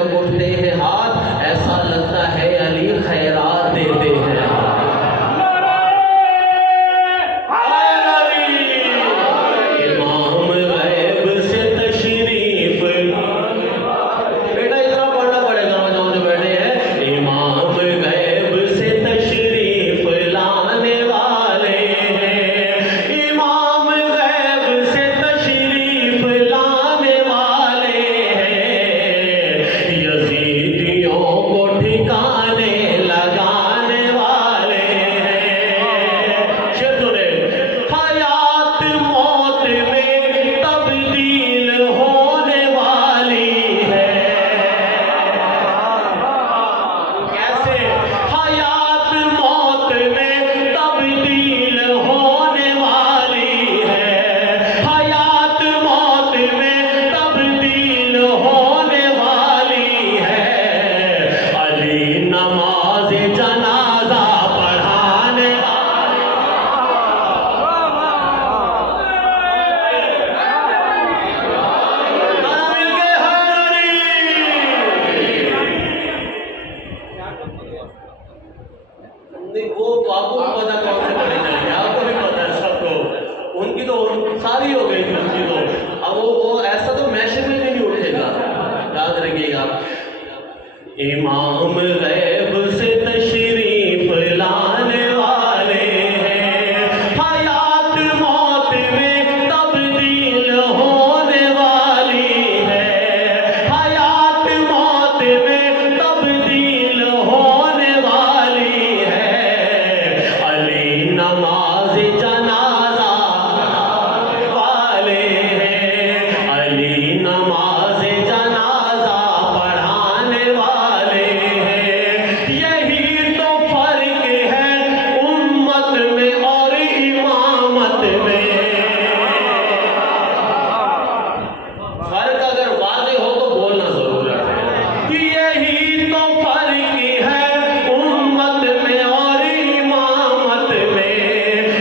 जब उठते हैं हाथ ऐसा लगता है अली खैरात देते हैं। वो तो आपको भी पता कौन से पढ़े जाएंगे, आपको भी पता है सबको। उनकी तो सारी हो गई थी उसकी तो, अब वो ऐसा तो मैशर में भी नहीं उठेगा, याद रखिएगा। इमाम गैब से तशरीफ लाने वाले हैं, हयात मौत में तब्दील होने वाली है, हयात मौत में तब्दील होने वाली है। अली नमाज जनाजा वाले हैं, अली नमाज जनाजा पढ़ाने वाले हैं। यही तो फर्क है उम्मत में और इमामत में। फर्क अगर वाज़ेह हो तो बोलना जरूरत है कि यही तो फर्क है उम्मत में और इमामत में।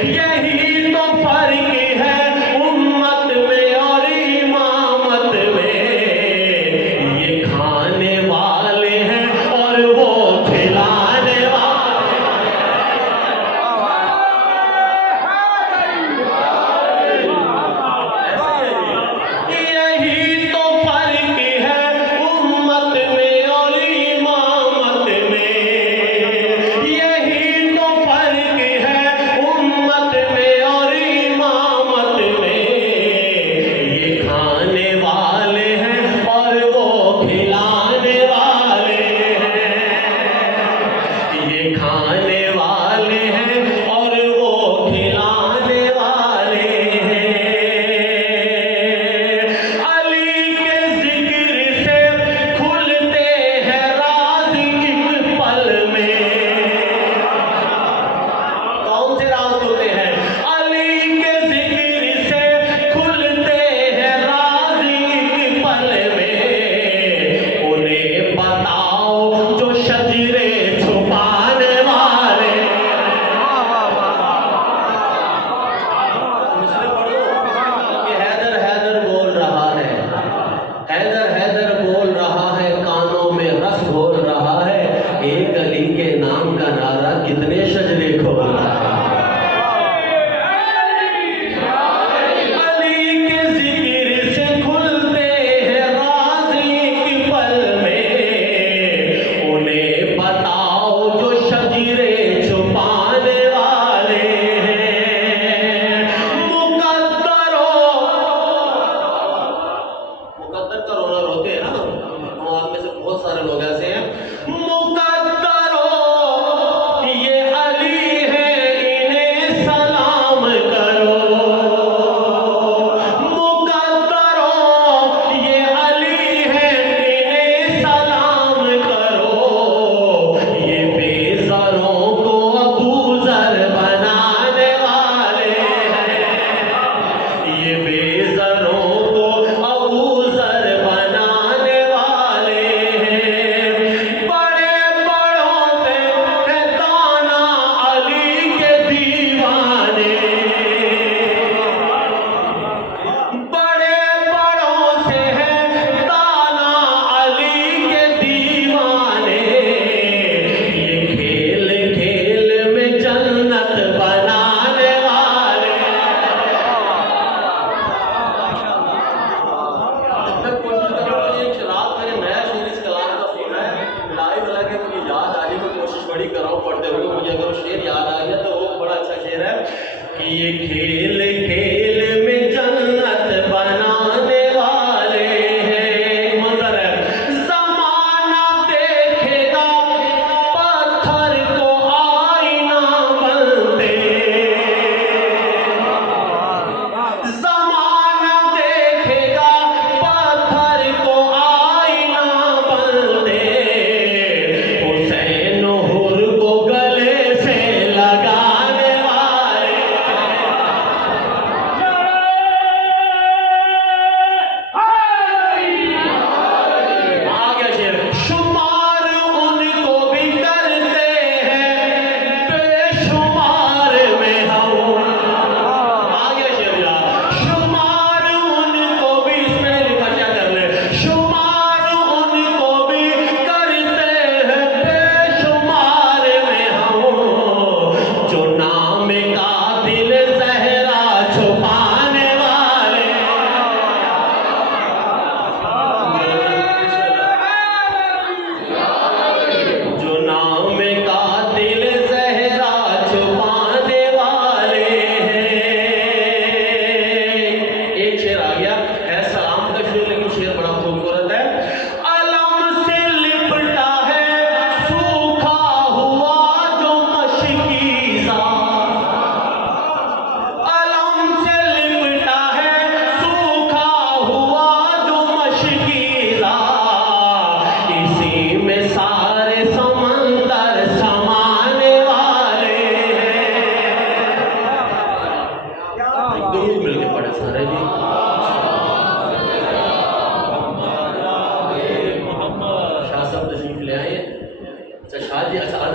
यही तो फर्क है उम्मत में और इमामत में। ये खाने वाले हैं और वो खिलाने वाले। यही तो फर्क है उम्मत में और इमामत में। यही तो फर्क है उम्मत में और इमामत में। ये खाने वाले हैं और वो खिलाने वाले हैं। ये खाने वाले हैं और वो खिलाने वाले हैं। अली के जिक्र से खुलते हैं राज एक पल में। कौन से राज होते हैं? अली के जिक्र से खुलते हैं राज एक पल में। उन्हें बताओ जो शजरे छुपाने वाले। मुझसे पढ़ो कि हैदर हैदर बोल रहा है, हैदर हैदर बोल रहा है, कानों में रस घोल रहा है। एक अली के नाम का नारा कितने शजरे खोल रहा है। अली के जिक्र से खुलते हैं राज एक पल में। उन्हें बताओ जो शजरे छुपाने वाले हैं। मुकद्दर का रोना रोते हैं ना, आप में से बहुत सारे लोग ऐसे हैं। मुकद्दरो ये अली है, इन्हें सलाम करो। मुकद्दरो ये अली है, इन्हें सलाम करो। ये बेज़रों को अबूज़र बनाने वाले हैं। ये बेज़रों को अबूज़र बनाने वाले हैं।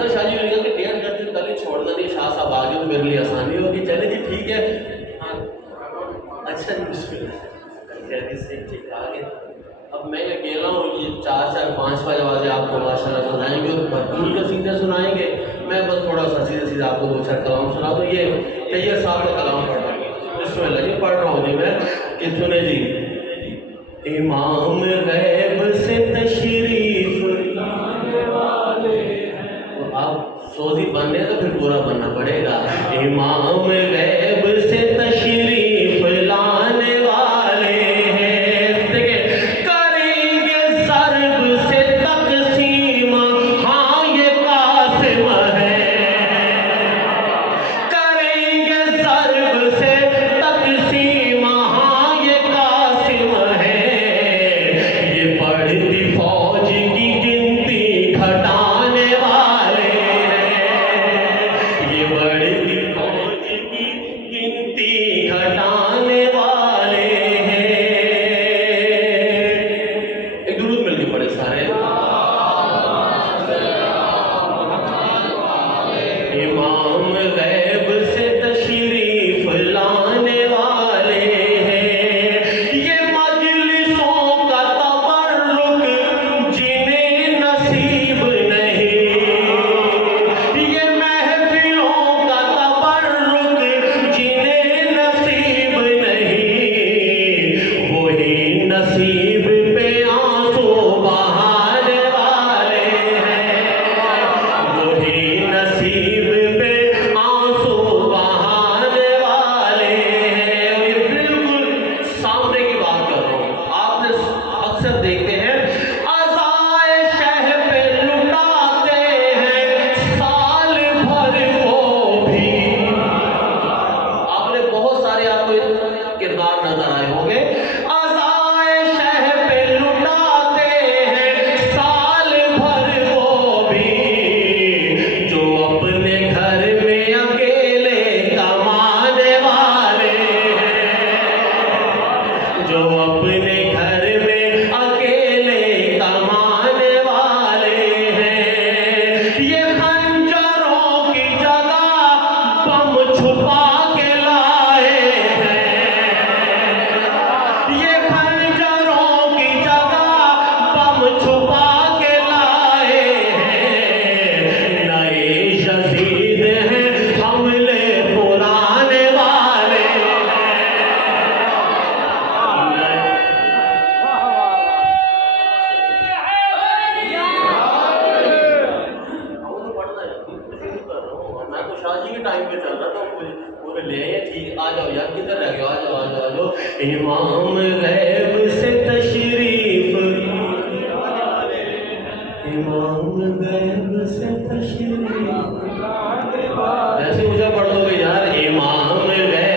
तो शाह जी ने कि 1.5 घंटे कल ही छोड़ना नहीं, शाह साहब आगे तो मेरे लिए आसानी होगी। चले जी ठीक है। हाँ अच्छा जी बिस्मिल्लाह से ठीक आगे। अब मैं अकेला हूँ, ये 4-4, 5 आवाज़ें आपको माशाल्लाह सुनाएंगे और भरपूर कसीदे सुनाएंगे। मैं बस थोड़ा सा सीधा सीधा आपको 2-4 कलाम सुना दूँ। ये तैयब साहब का कलाम पढ़ रहा हूँ, बिस्मिल्लाह जी पढ़ रहा हूँ जी मैं कि सुने जी। इमाम गैब से तशरीफ लाने वाले हैं। तो आप सोजी बनने तो फिर पूरा बनना पड़ेगा। इमाम गैब से तशरीफ लाने वाले हैं, करेंगे ज़र्ब से तक़सीम, हाँ ये कासिम है। करेंगे ज़र्ब से तक़सीम, हाँ ये कासिम है। ये बढ़ती फौज की गिनती घटाने वाले हैं। ये बढ़ती फौज की गिनती घटाने वाले हैं। एक दुरूद मिलके पड़े सारे। इमाम गैब से तशरीफ लाने वाले हैं। ये मजलिसों का तबर्रुक जिन्हें नसीब नहीं, ये महफिलों का तबर्रुक जिन्हें नसीब नहीं, वही नसीब पे आंसू बहाने वाले हैं। वही नसीब पे आंसू बहाने वाले हैं। और ये बिल्कुल सामने की बात कर रहा हूँ। आपने अक्सर देखते हैं अज़ाए शह पे लुटाते हैं साल भर वो भी। आपने बहुत सारे आपको किरदार नजर आए होंगे। अज़ाए शह पे लुटाते हैं साल भर वो भी, जो अपने घर में अकेले कमाने वाले हैं। जो अपने घर में अकेले कमाने वाले हैं। ये खंजरों की जगह बम छुपा के लाए हैं। ये खंजरों की जगह बम छुपा के लाए हैं। नए यज़ीद हैं, हमले पुराने वाले मैं तो शाह जी के टाइम पे चल रहा था, पूरे ले आए ठीक। आ जाओ यार, किधर रह गए? आ जाओ आ जाओ आ जाओ। इमाम गैब से तशरीफ, इमाम गैब से तशरीफ, ऐसे मुझे पढ़ दोगे यार। इमाम गैब